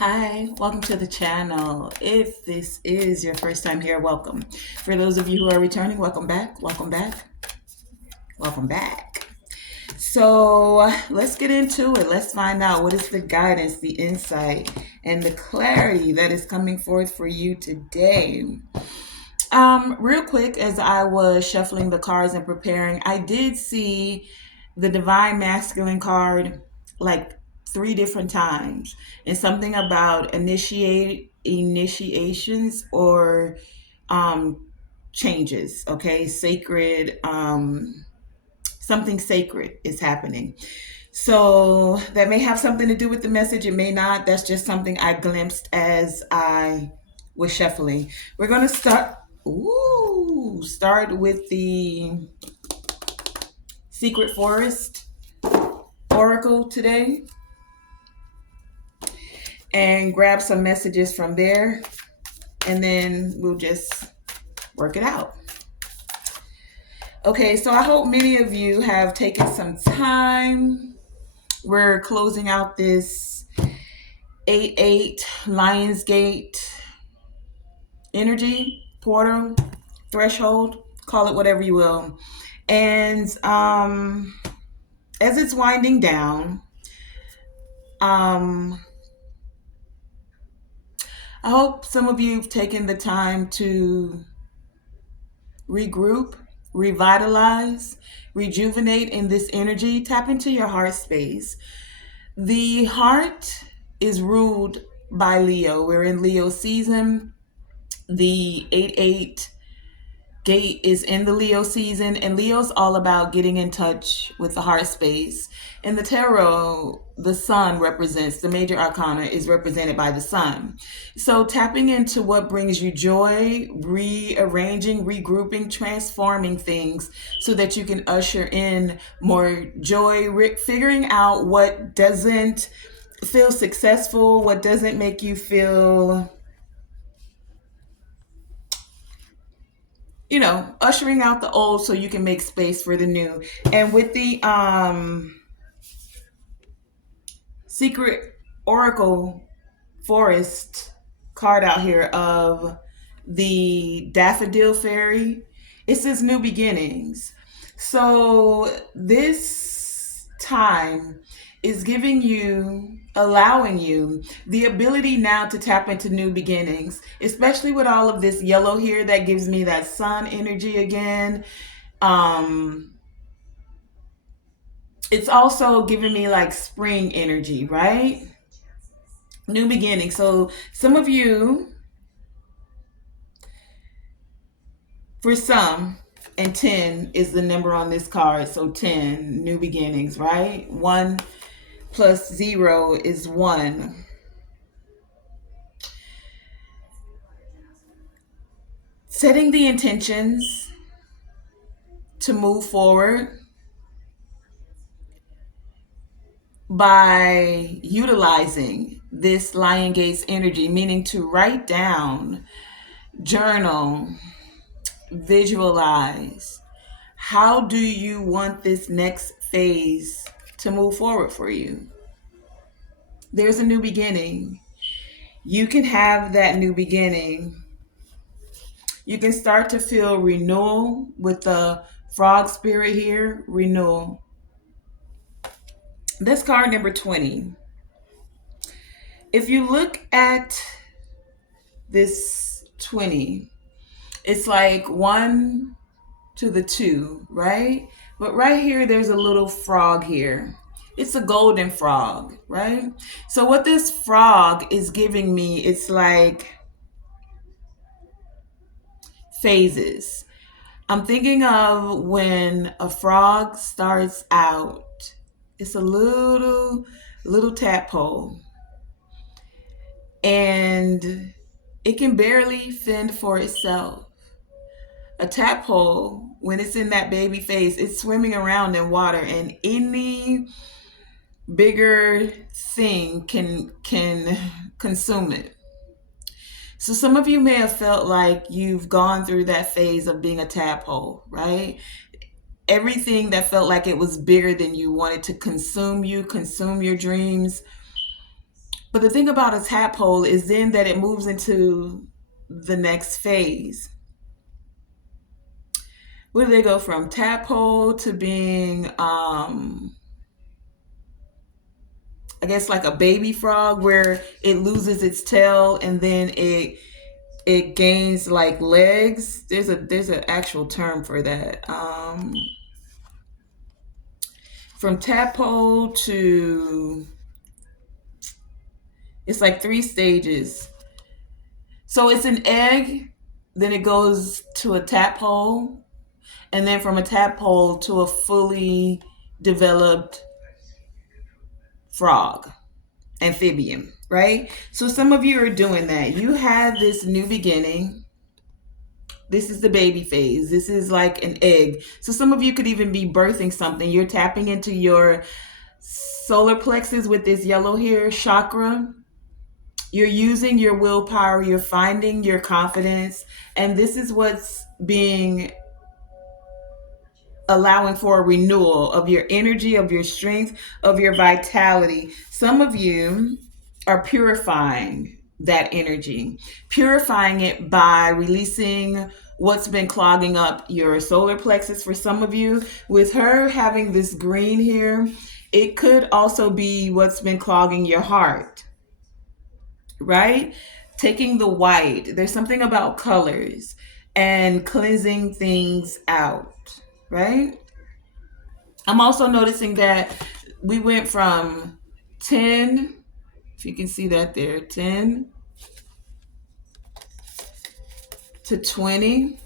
Hi, welcome to the channel. If this is your first time here, welcome. For those of you who are returning, welcome back, welcome back, welcome back. So let's get into it. Let's find out what is the guidance, the insight, and the clarity that is coming forth for you today. Real quick, as I was shuffling the cards and preparing, I did see the Divine Masculine card like three different times, and something about initiations or um changes. Okay, sacred. Something sacred is happening. So that may have something to do with the message. It may not. That's just something I glimpsed as I was shuffling. We're gonna start with the Secret Forest Oracle today and grab some messages from there, and then we'll just work it out. Okay, so I hope many of you have taken some time. We're closing out this 8-8 Lionsgate energy portal, threshold, call it whatever you will. And as it's winding down, I hope some of you have taken the time to regroup, revitalize, rejuvenate in this energy. Tap into your heart space. The heart is ruled by Leo. We're in Leo season. The 8-8 gate is in the Leo season, and Leo's all about getting in touch with the heart space. In the tarot, the sun represents, the major arcana is represented by the sun. So tapping into what brings you joy, rearranging, regrouping, transforming things so that you can usher in more joy, figuring out what doesn't feel successful, what doesn't make you feel, ushering out the old so you can make space for the new. And with the Secret Oracle Forest card out here of the Daffodil Fairy, it says new beginnings. So this time is giving you, allowing you the ability now to tap into new beginnings, especially with all of this yellow here that gives me that sun energy again. It's also giving me like spring energy, right? New beginning. So some of you, for some, and 10 is the number on this card. So 10, new beginnings, right? 1 plus 0 is 1. Setting the intentions to move forward by utilizing this Lion Gates energy, meaning to write down, journal, visualize. How do you want this next phase to move forward for you? There's a new beginning. You can have that new beginning. You can start to feel renewal with the frog spirit here, renewal. That's card number 20. If you look at this 20, it's like 1 to the 2, right? But right here, there's a little frog here. It's a golden frog, right? So what this frog is giving me, it's like phases. I'm thinking of when a frog starts out, it's a little tadpole, and it can barely fend for itself. A tadpole, when it's in that baby phase, it's swimming around in water, and any bigger thing can consume it. So some of you may have felt like you've gone through that phase of being a tadpole, right? Everything that felt like it was bigger than you wanted to consume you, consume your dreams, But the thing about a tadpole is then that it moves into the next phase. Where do they go from tadpole to being, I guess, like a baby frog, where it loses its tail and then it gains like legs. There's an actual term for that. From tadpole to, it's like three stages. So it's an egg, then it goes to a tadpole, and then from a tadpole to a fully developed frog, amphibian, right? So some of you are doing that. You have this new beginning. This is the baby phase. This is like an egg. So some of you could even be birthing something. You're tapping into your solar plexus with this yellow here chakra. You're using your willpower. You're finding your confidence. And this is what's being allowing for a renewal of your energy, of your strength, of your vitality. Some of you are purifying that energy, purifying it by releasing what's been clogging up your solar plexus. For some of you, with her having this green here, it could also be what's been clogging your heart, right? Taking the white, there's something about colors and cleansing things out, right? I'm also noticing that we went from 10, if you can see that there, 10 to 20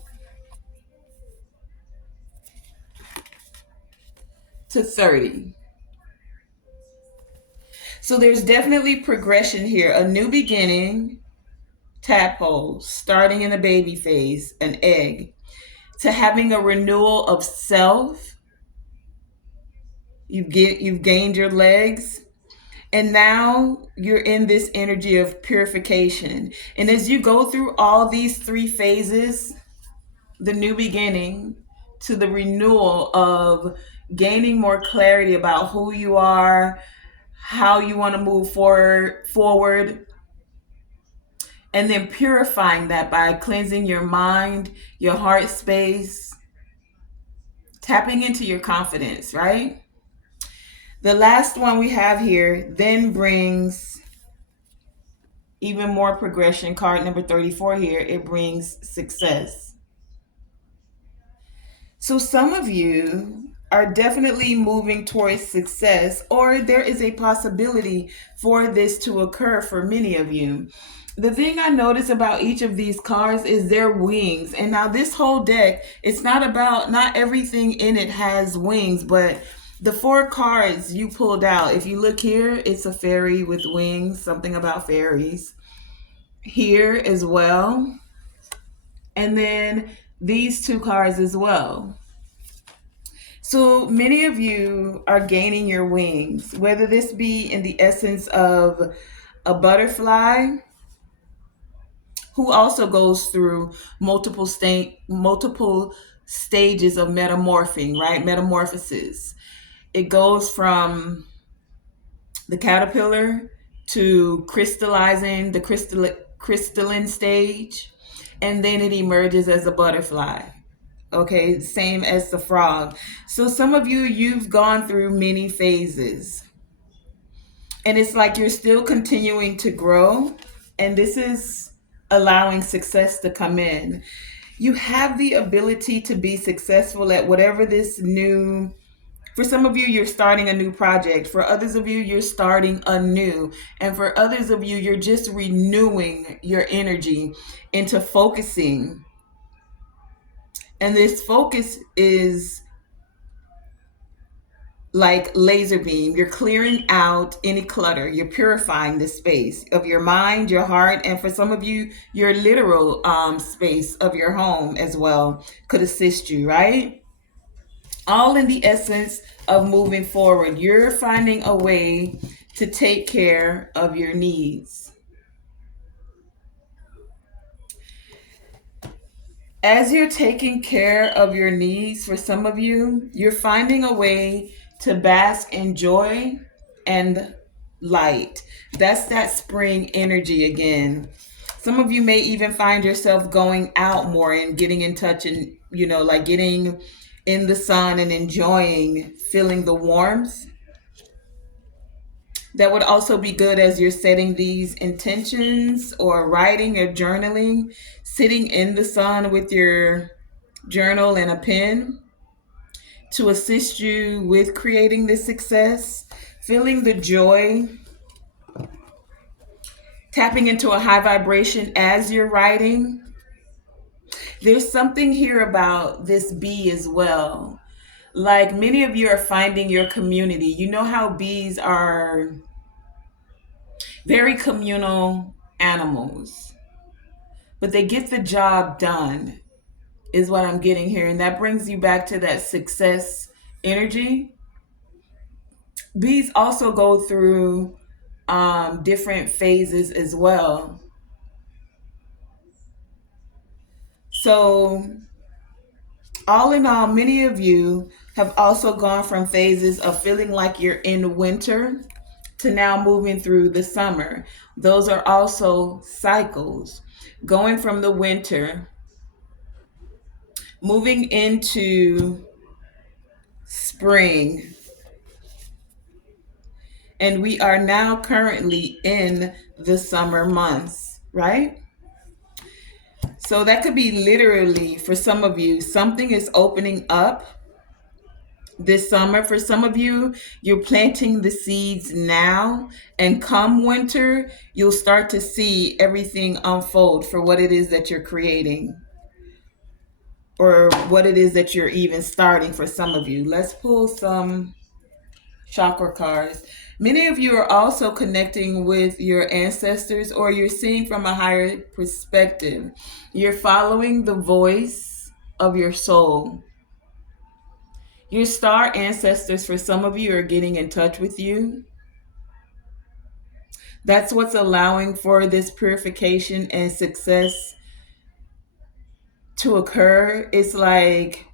to 30. So there's definitely progression here. A new beginning, tadpole, starting in the baby phase, an egg, to having a renewal of self. You've gained your legs, and now you're in this energy of purification. And as you go through all these three phases, the new beginning to the renewal of gaining more clarity about who you are, how you want to move forward, and then purifying that by cleansing your mind, your heart space, tapping into your confidence, right? The last one we have here then brings even more progression. Card number 34 here, it brings success. So some of you are definitely moving towards success, or there is a possibility for this to occur for many of you. The thing I notice about each of these cards is their wings. And now this whole deck, it's not everything in it has wings, but the four cards you pulled out, if you look here, it's a fairy with wings, something about fairies. Here as well. And then these two cards as well. So many of you are gaining your wings, whether this be in the essence of a butterfly who also goes through multiple stages of metamorphing, right? Metamorphosis. It goes from the caterpillar to crystallizing, the crystalline stage, and then it emerges as a butterfly. Okay, same as the frog. So some of you, you've gone through many phases, and it's like you're still continuing to grow, and this is allowing success to come in. You have the ability to be successful at whatever this new, for some of you, you're starting a new project. For others of you, you're starting anew. And for others of you, you're just renewing your energy into focusing. And this focus is like laser beam. You're clearing out any clutter. You're purifying the space of your mind, your heart, and for some of you, your literal space of your home as well could assist you, right? All in the essence of moving forward. You're finding a way to take care of your needs. As you're taking care of your needs, for some of you, you're finding a way to bask in joy and light. That's that spring energy again. Some of you may even find yourself going out more and getting in touch and, like getting in the sun and enjoying feeling the warmth. That would also be good as you're setting these intentions or writing or journaling, sitting in the sun with your journal and a pen to assist you with creating this success, feeling the joy, tapping into a high vibration as you're writing. There's something here about this bee as well. Like many of you are finding your community. You know how bees are very communal animals, but they get the job done, is what I'm getting here. And that brings you back to that success energy. Bees also go through different phases as well. So, all in all, many of you have also gone from phases of feeling like you're in winter to now moving through the summer. Those are also cycles. Going from the winter, moving into spring, and we are now currently in the summer months, right? So that could be literally for some of you, something is opening up this summer. For some of you, you're planting the seeds now, and come winter, you'll start to see everything unfold for what it is that you're creating or what it is that you're even starting for some of you. Let's pull some chakra cards. Many of you are also connecting with your ancestors, or you're seeing from a higher perspective. You're following the voice of your soul. Your star ancestors, for some of you, are getting in touch with you. That's what's allowing for this purification and success to occur. It's like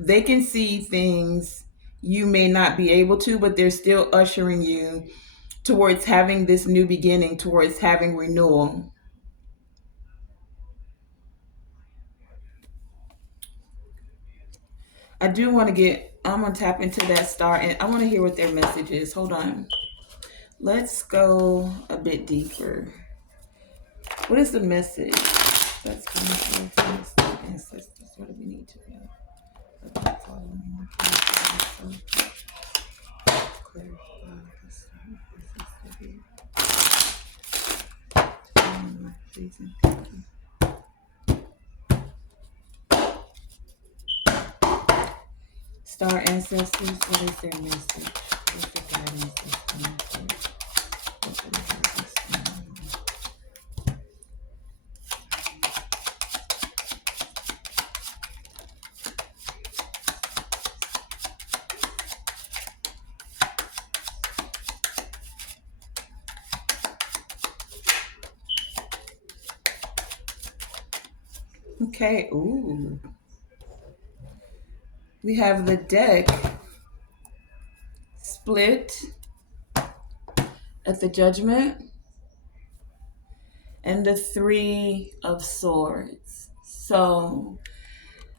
they can see things you may not be able to, but they're still ushering you towards having this new beginning, towards having renewal. I'm going to tap into that star and I want to hear what their message is. Hold on. Let's go a bit deeper. What is the message that's coming through from the star ancestors? What do we need to know about following the so clarify the star ancestor here. Please and thank you. Star ancestors, what is their message? What's the guidance that's coming through? What do we have this time? Okay, ooh. We have the deck split at the judgment and the Three of Swords. So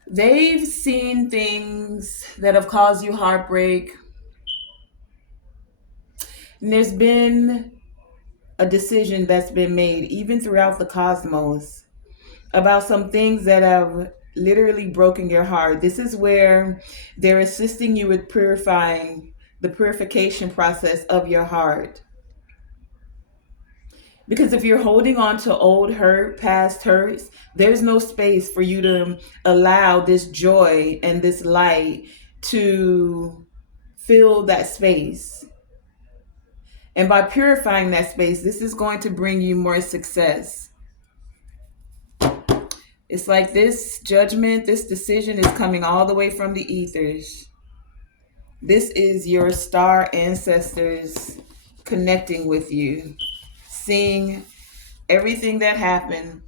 they've seen things that have caused you heartbreak. And there's been a decision that's been made, even throughout the cosmos, about some things that have literally broken your heart. This is where they're assisting you with purifying the purification process of your heart. Because if you're holding on to old hurt, past hurts, there's no space for you to allow this joy and this light to fill that space. And by purifying that space, this is going to bring you more success. It's like this judgment, this decision is coming all the way from the ethers. This is your star ancestors connecting with you, seeing everything that happened.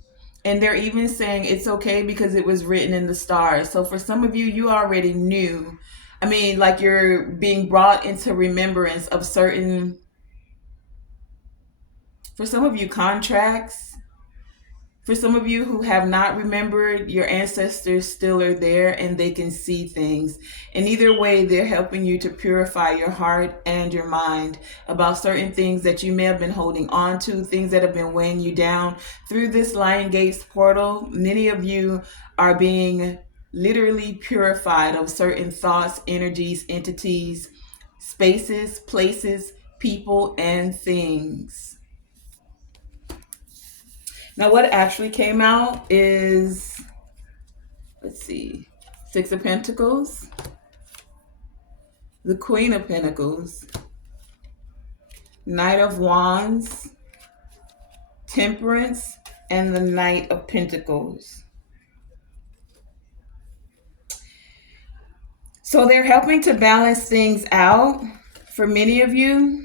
And they're even saying it's okay because it was written in the stars. So for some of you, you already knew. I mean, like you're being brought into remembrance of certain For some of you, contracts. For some of you who have not remembered, your ancestors still are there and they can see things. And either way, they're helping you to purify your heart and your mind about certain things that you may have been holding on to, things that have been weighing you down. Through this Lion Gates portal, many of you are being literally purified of certain thoughts, energies, entities, spaces, places, people, and things. Now, what actually came out is, let's see, Six of Pentacles, the Queen of Pentacles, Knight of Wands, Temperance, and the Knight of Pentacles. So they're helping to balance things out for many of you,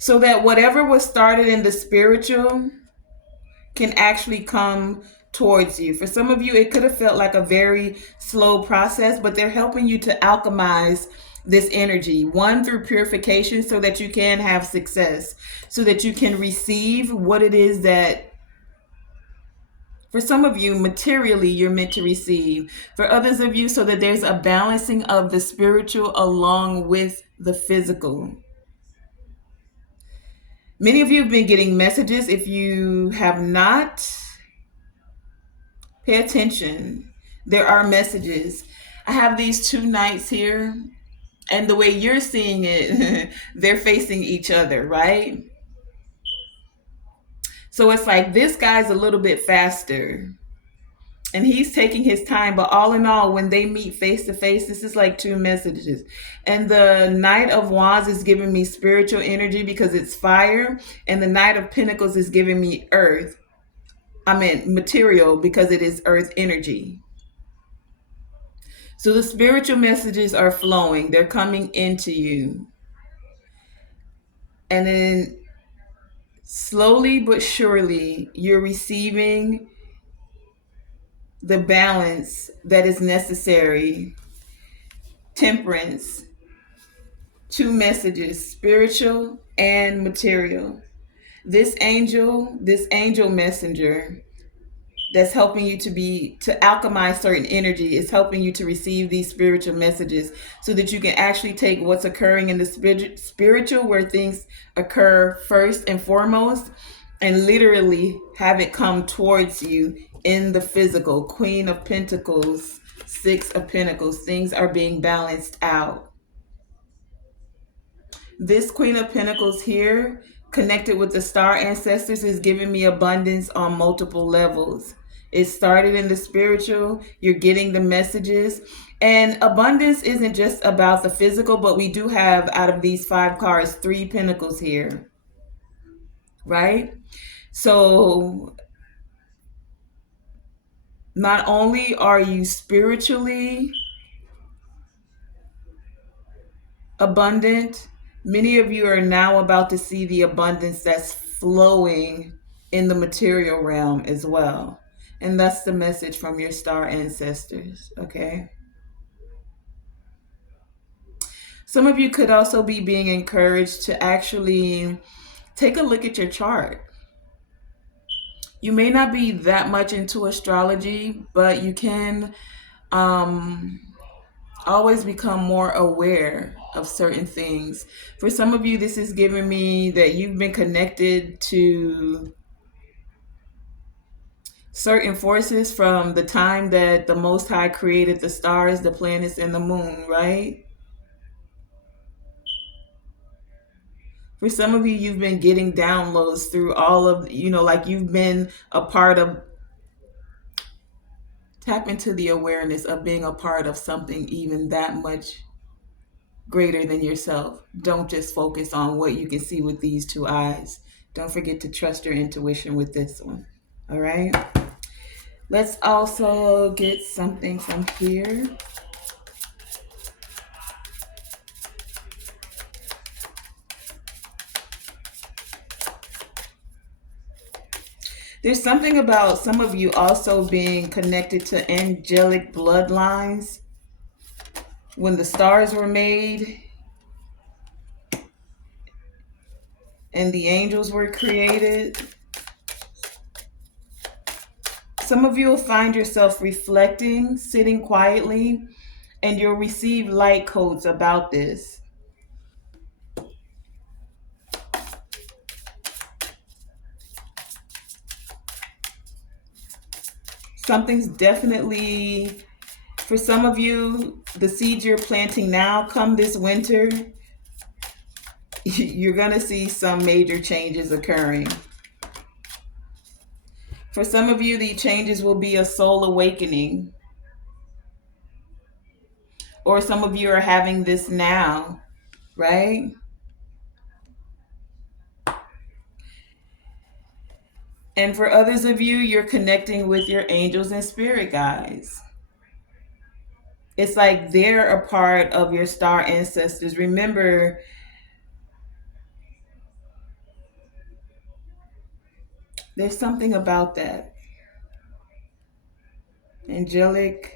so that whatever was started in the spiritual can actually come towards you. For some of you, it could have felt like a very slow process, but they're helping you to alchemize this energy, one, through purification, so that you can have success, so that you can receive what it is that, for some of you, materially you're meant to receive. For others of you, so that there's a balancing of the spiritual along with the physical. Many of you have been getting messages. If you have not, pay attention. There are messages. I have these two knights here, and the way you're seeing it, they're facing each other, right? So it's like this guy's a little bit faster and he's taking his time, but all in all, when they meet face to face, this is like two messages. And the Knight of Wands is giving me spiritual energy because it's fire, and the Knight of Pentacles is giving me earth. I mean material, because it is earth energy. So the spiritual messages are flowing. They're coming into you. And then slowly but surely, you're receiving the balance that is necessary. Temperance. Two messages, spiritual and material. This angel messenger that's helping you to alchemize certain energy is helping you to receive these spiritual messages, so that you can actually take what's occurring in the spiritual, where things occur first and foremost, and literally have it come towards you in the physical. Queen of Pentacles, Six of Pentacles, things are being balanced out. This Queen of Pentacles here, connected with the star ancestors, is giving me abundance on multiple levels. It started in the spiritual. You're getting the messages. And abundance isn't just about the physical, but we do have, out of these 5 cards, 3 pentacles here. Right? So not only are you spiritually abundant, many of you are now about to see the abundance that's flowing in the material realm as well. And that's the message from your star ancestors, okay? Some of you could also be being encouraged to actually take a look at your chart. You may not be that much into astrology, but you can always become more aware of certain things. For some of you, this is giving me that you've been connected to certain forces from the time that the Most High created the stars, the planets, and the moon, right? For some of you, you've been getting downloads through all of, like you've been a part of, tap into the awareness of being a part of something even that much greater than yourself. Don't just focus on what you can see with these 2 eyes. Don't forget to trust your intuition with this one. All right. Let's also get something from here. There's something about some of you also being connected to angelic bloodlines. When the stars were made, and the angels were created. Some of you will find yourself reflecting, sitting quietly, and you'll receive light codes about this. Something's definitely, for some of you, the seeds you're planting now, come this winter, you're going to see some major changes occurring. For some of you, the changes will be a soul awakening. Or some of you are having this now, right? And for others of you, you're connecting with your angels and spirit guides. It's like they're a part of your star ancestors. Remember, there's something about that. Angelic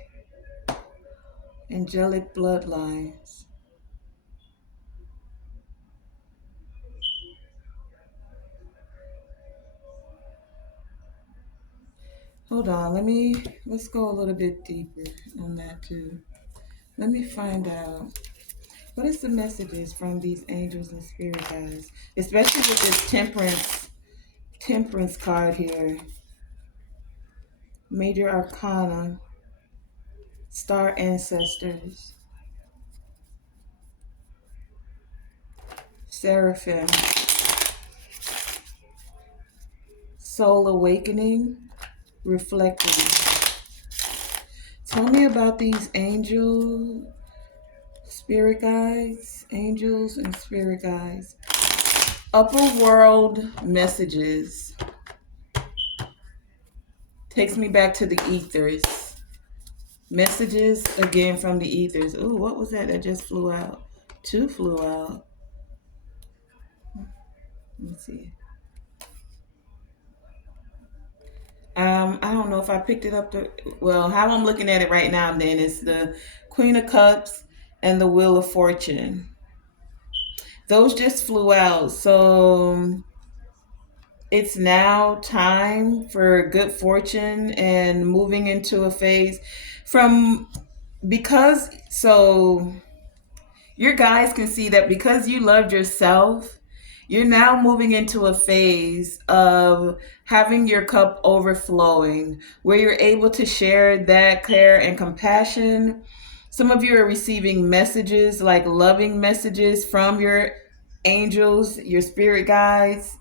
bloodlines. Hold on, let's go a little bit deeper on that too. Let me find out what is the messages from these angels and spirit guides, especially with this temperance card here. Major Arcana, Star Ancestors, Seraphim, Soul Awakening, Reflecting. Tell me about these angels and spirit guides. Upper world messages. Takes me back to the ethers. Messages again from the ethers. Ooh, what was that just flew out? Two flew out. Let me see. I don't know if I picked it up. Well, how I'm looking at it right now, then, is the Queen of Cups and the Wheel of Fortune. Those just flew out. So it's now time for good fortune and moving into a phase so your guys can see that because you loved yourself, you're now moving into a phase of having your cup overflowing, where you're able to share that care and compassion. Some of you are receiving messages, like loving messages from your angels, your spirit guides.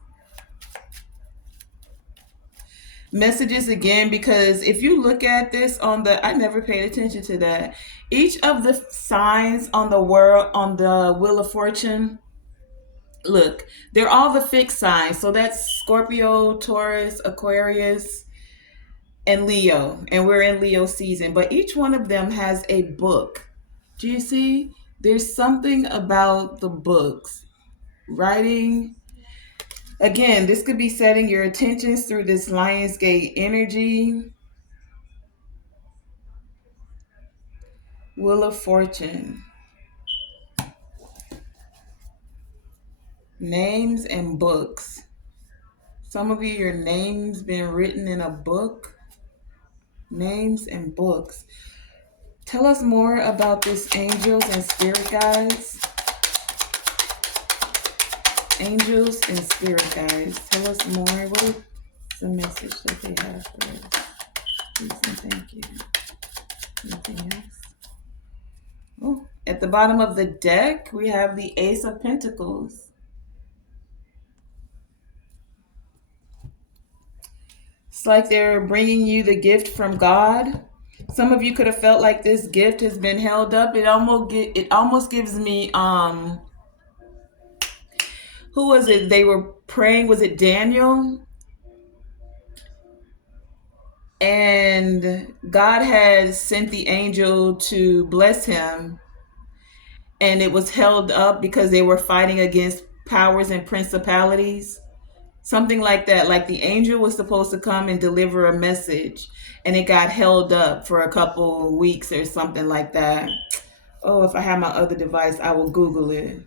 Messages again, because if you look at this I never paid attention to that. Each of the signs on the Wheel of Fortune, look, they're all the fixed signs. So that's Scorpio, Taurus, Aquarius, and Leo. And we're in Leo season. But each one of them has a book. Do you see? There's something about the books. Writing. Again, this could be setting your attentions through this Lionsgate energy. Wheel of Fortune. Names and books. Some of you, your name's been written in a book. Names and books. Tell us more about this angels and spirit guides. Angels and spirit guides. Tell us more. What is the message that they have for us? Please and thank you. Anything else? Oh, at the bottom of the deck, we have the Ace of Pentacles. It's like they're bringing you the gift from God. Some of you could have felt like this gift has been held up. It almost gives me who was it? They were praying. Was it Daniel? And God had sent the angel to bless him, and it was held up because they were fighting against powers and principalities. Something like that. Like the angel was supposed to come and deliver a message, and it got held up for a couple weeks or something like that. Oh, if I have my other device, I will Google it.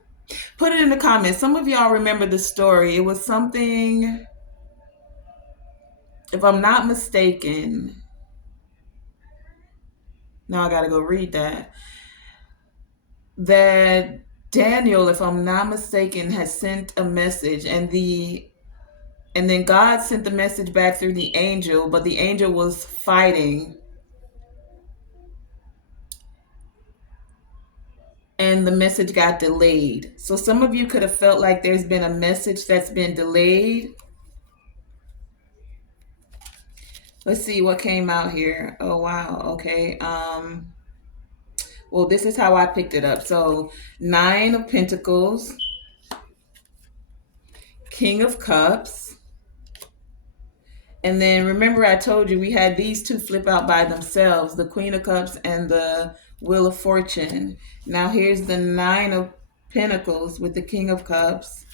Put it in the comments. Some of y'all remember the story. It was something, if I'm not mistaken. Now I gotta go read that. That Daniel, if I'm not mistaken, has sent a message, and then God sent the message back through the angel, but the angel was fighting, and the message got delayed. So some of you could have felt like there's been a message that's been delayed. Let's see what came out here. Oh wow, okay. Well, this is how I picked it up. So 9 of Pentacles, King of Cups, and then remember I told you we had these two flip out by themselves, the Queen of Cups and the Wheel of Fortune. Now here's the 9 of Pentacles with the King of Cups,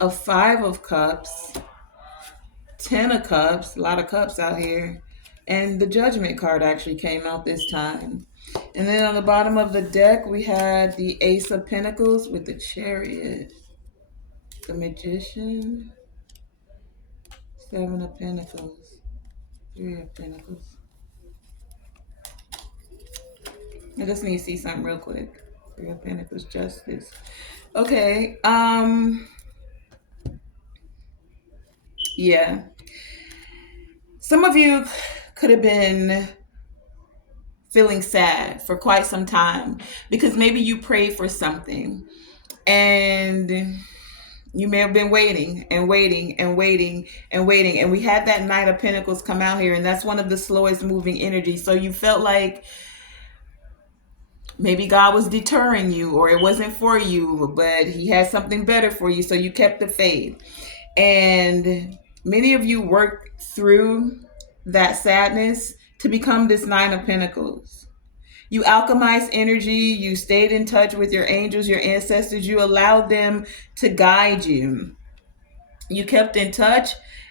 a 5 of Cups, 10 of Cups, a lot of cups out here, and the Judgment card actually came out this time. And then on the bottom of the deck, we had the Ace of Pentacles with the Chariot, the Magician, 7 of Pentacles, 3 of Pentacles. I just need to see something real quick. 3 of Pentacles, Justice. Okay, yeah. Some of you could have been feeling sad for quite some time because maybe you prayed for something and you may have been waiting and waiting and waiting and waiting. And we had that 9 of Pentacles come out here, and that's one of the slowest moving energies. So you felt like maybe God was deterring you, or it wasn't for you, but he had something better for you. So you kept the faith. And many of you worked through that sadness to become this 9 of Pentacles. You alchemized energy. You stayed in touch with your angels, your ancestors. You allowed them to guide you. You kept in touch,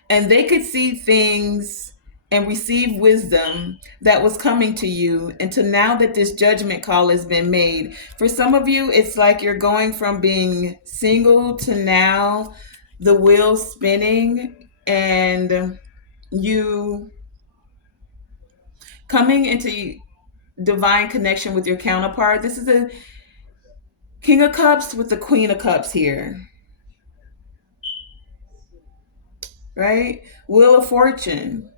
and they could see things and receive wisdom that was coming to you until now that this judgment call has been made. For some of you, it's like you're going from being single to now the wheel spinning, and you coming into divine connection with your counterpart. This is a King of Cups with the Queen of Cups here, right? Wheel of Fortune.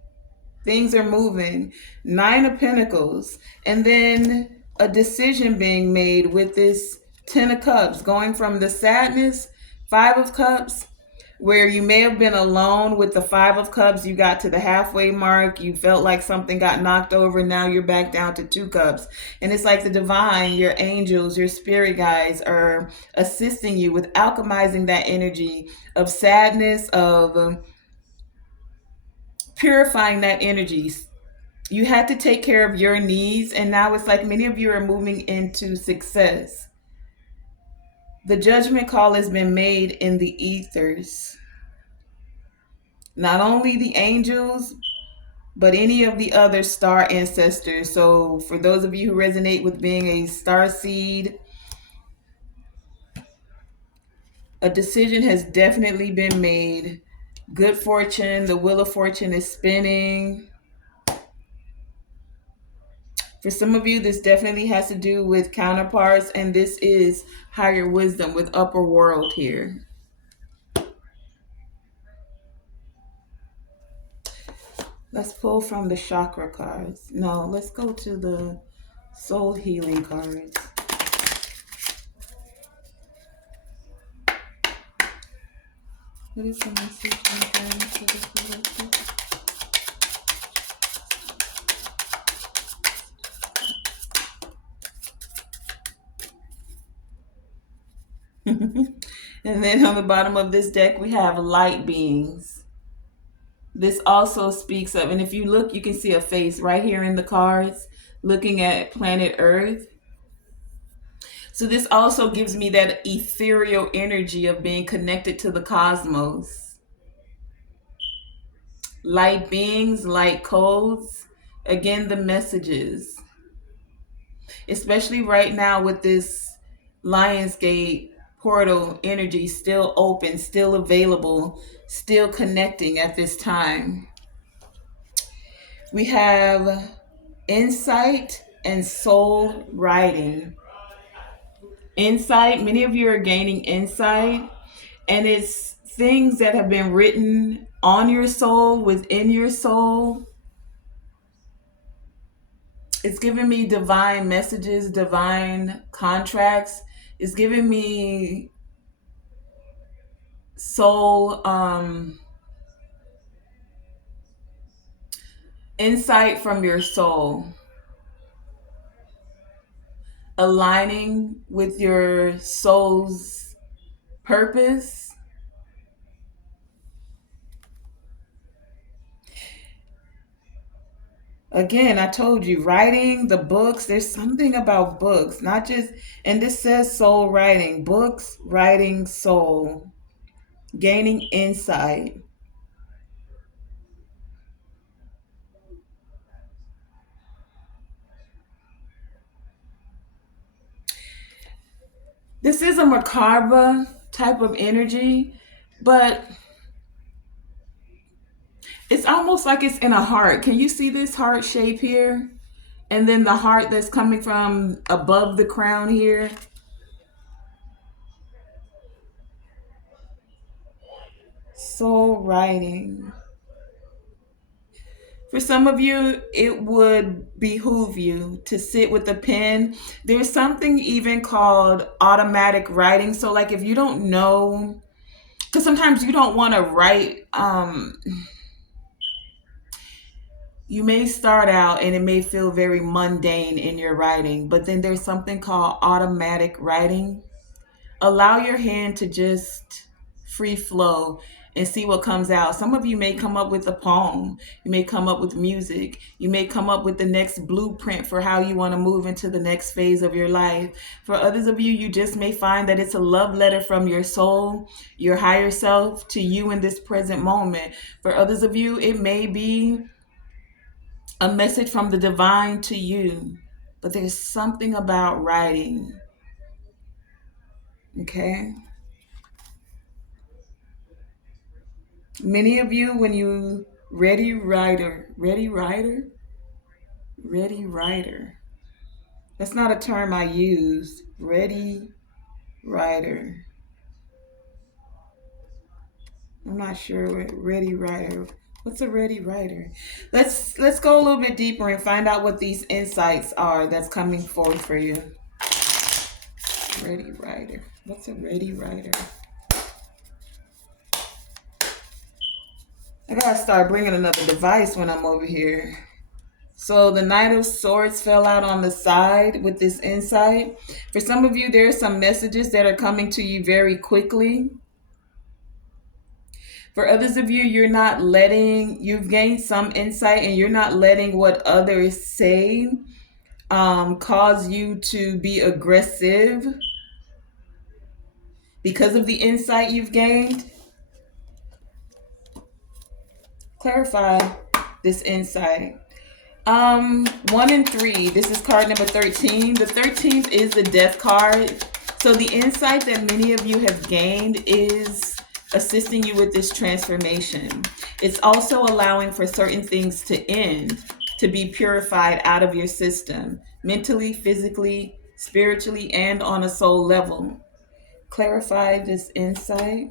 Things are moving. 9 of Pentacles. And then a decision being made with this 10 of Cups, going from the sadness, 5 of Cups, where you may have been alone with the 5 of Cups. You got to the halfway mark. You felt like something got knocked over. Now you're back down to 2 cups. And it's like the divine, your angels, your spirit guides are assisting you with alchemizing that energy of sadness, of purifying that energy. You had to take care of your needs, and now it's like many of you are moving into success. The judgment call has been made in the ethers. Not only the angels, but any of the other star ancestors. So for those of you who resonate with being a star seed, a decision has definitely been made. Good fortune, the Wheel of Fortune is spinning. For some of you, this definitely has to do with counterparts, and this is higher wisdom with upper world here. Let's pull from the chakra cards. No, let's go to the soul healing cards. What is the message on the guidance for the collective? And then on the bottom of this deck, we have light beings. This also speaks of, and if you look, you can see a face right here in the cards looking at planet Earth. So this also gives me that ethereal energy of being connected to the cosmos. Light beings, light codes. Again, the messages. Especially right now with this Lionsgate portal energy still open, still available, still connecting at this time. We have insight and soul writing. Insight, many of you are gaining insight, and it's things that have been written on your soul, within your soul. It's giving me divine messages, divine contracts. It's giving me soul insight from your soul, aligning with your soul's purpose. Again, I told you, writing the books, there's something about books, not just, and this says soul writing, books, writing, soul, gaining insight. This is a macabre type of energy, but it's almost like it's in a heart. Can you see this heart shape here? And then the heart that's coming from above the crown here. Soul writing. For some of you, it would behoove you to sit with a pen. There's something even called automatic writing. So, like, if you don't know, because sometimes you don't want to write, you may start out and it may feel very mundane in your writing, but then there's something called automatic writing. Allow your hand to just free flow and see what comes out. Some of you may come up with a poem. You may come up with music. You may come up with the next blueprint for how you want to move into the next phase of your life. For others of you, you just may find that it's a love letter from your soul, your higher self, to you in this present moment. For others of you, it may be a message from the divine to you. But there's something about writing. Okay? Many of you, when you ready writer. That's not a term I use. Ready writer. I'm not sure what ready writer. What's a ready writer? Let's go a little bit deeper and find out what these insights are that's coming forth for you. Ready writer. What's a ready writer? I gotta start bringing another device when I'm over here. So the Knight of Swords fell out on the side with this insight. For some of you, there are some messages that are coming to you very quickly. For others of you, you've gained some insight and you're not letting what others say cause you to be aggressive because of the insight you've gained. Clarify this insight. 1 and 3. This is card number 13. The 13th is the death card. So the insight that many of you have gained is assisting you with this transformation. It's also allowing for certain things to end, to be purified out of your system, mentally, physically, spiritually, and on a soul level. Clarify this insight.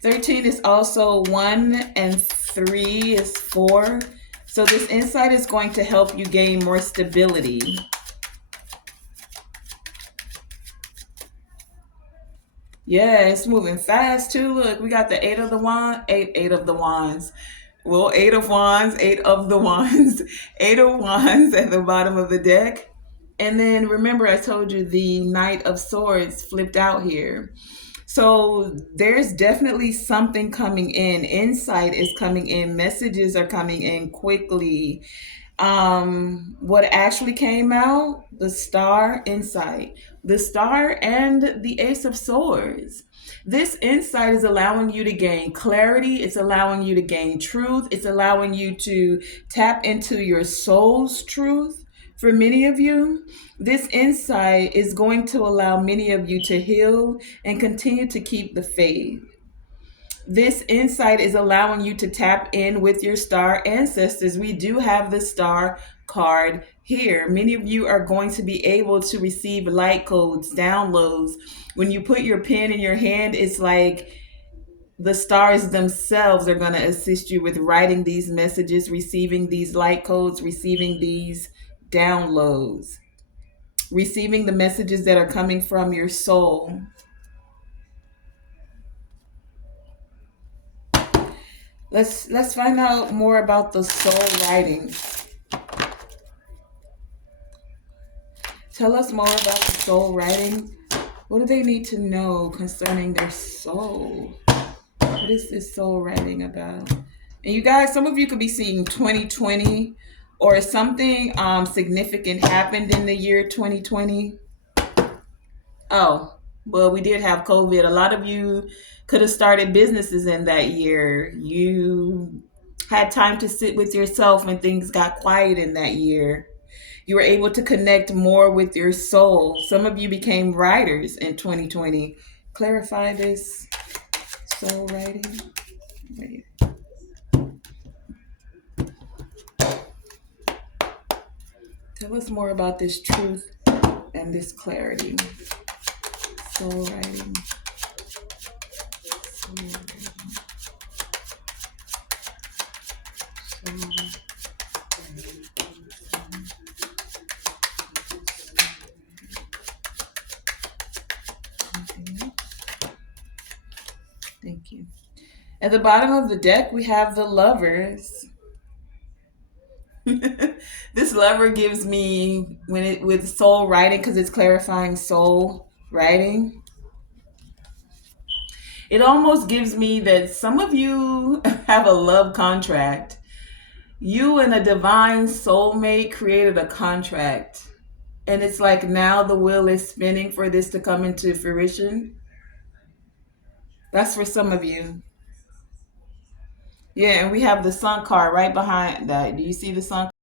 13 is also 1 and 3 is 4. So this insight is going to help you gain more stability. Yeah, it's moving fast too. Look, we got the eight of the wands. Well, 8 of wands, 8 of the wands, 8 of wands at the bottom of the deck. And then remember, I told you the Knight of Swords flipped out here. So there's definitely something coming in. Insight is coming in. Messages are coming in quickly. What actually came out? The star insight, the star, and the ace of swords. This insight is allowing you to gain clarity, it's allowing you to gain truth, it's allowing you to tap into your soul's truth. For many of you, this insight is going to allow many of you to heal and continue to keep the faith. This insight is allowing you to tap in with your star ancestors. We do have the star card here. Many of you are going to be able to receive light codes, downloads. When you put your pen in your hand, it's like the stars themselves are going to assist you with writing these messages, receiving these light codes, receiving these downloads, receiving the messages that are coming from your soul. Let's find out more about the soul writing. Tell us more about the soul writing. What do they need to know concerning their soul? What is this soul writing about? And you guys, some of you could be seeing 2020 or something significant happened in the year 2020. Oh, well, we did have COVID. A lot of you could have started businesses in that year. You had time to sit with yourself when things got quiet in that year. You were able to connect more with your soul. Some of you became writers in 2020. Clarify this soul writing. Wait. Tell us more about this truth and this clarity. Soul writing. Soul writing. Soul writing. Okay. Thank you. At the bottom of the deck, we have the lovers. This lover gives me when it with soul writing because it's clarifying soul writing. It almost gives me that some of you have a love contract. You and a divine soulmate created a contract. And it's like now the wheel is spinning for this to come into fruition. That's for some of you. Yeah, and we have the sun card right behind that. Do you see the sun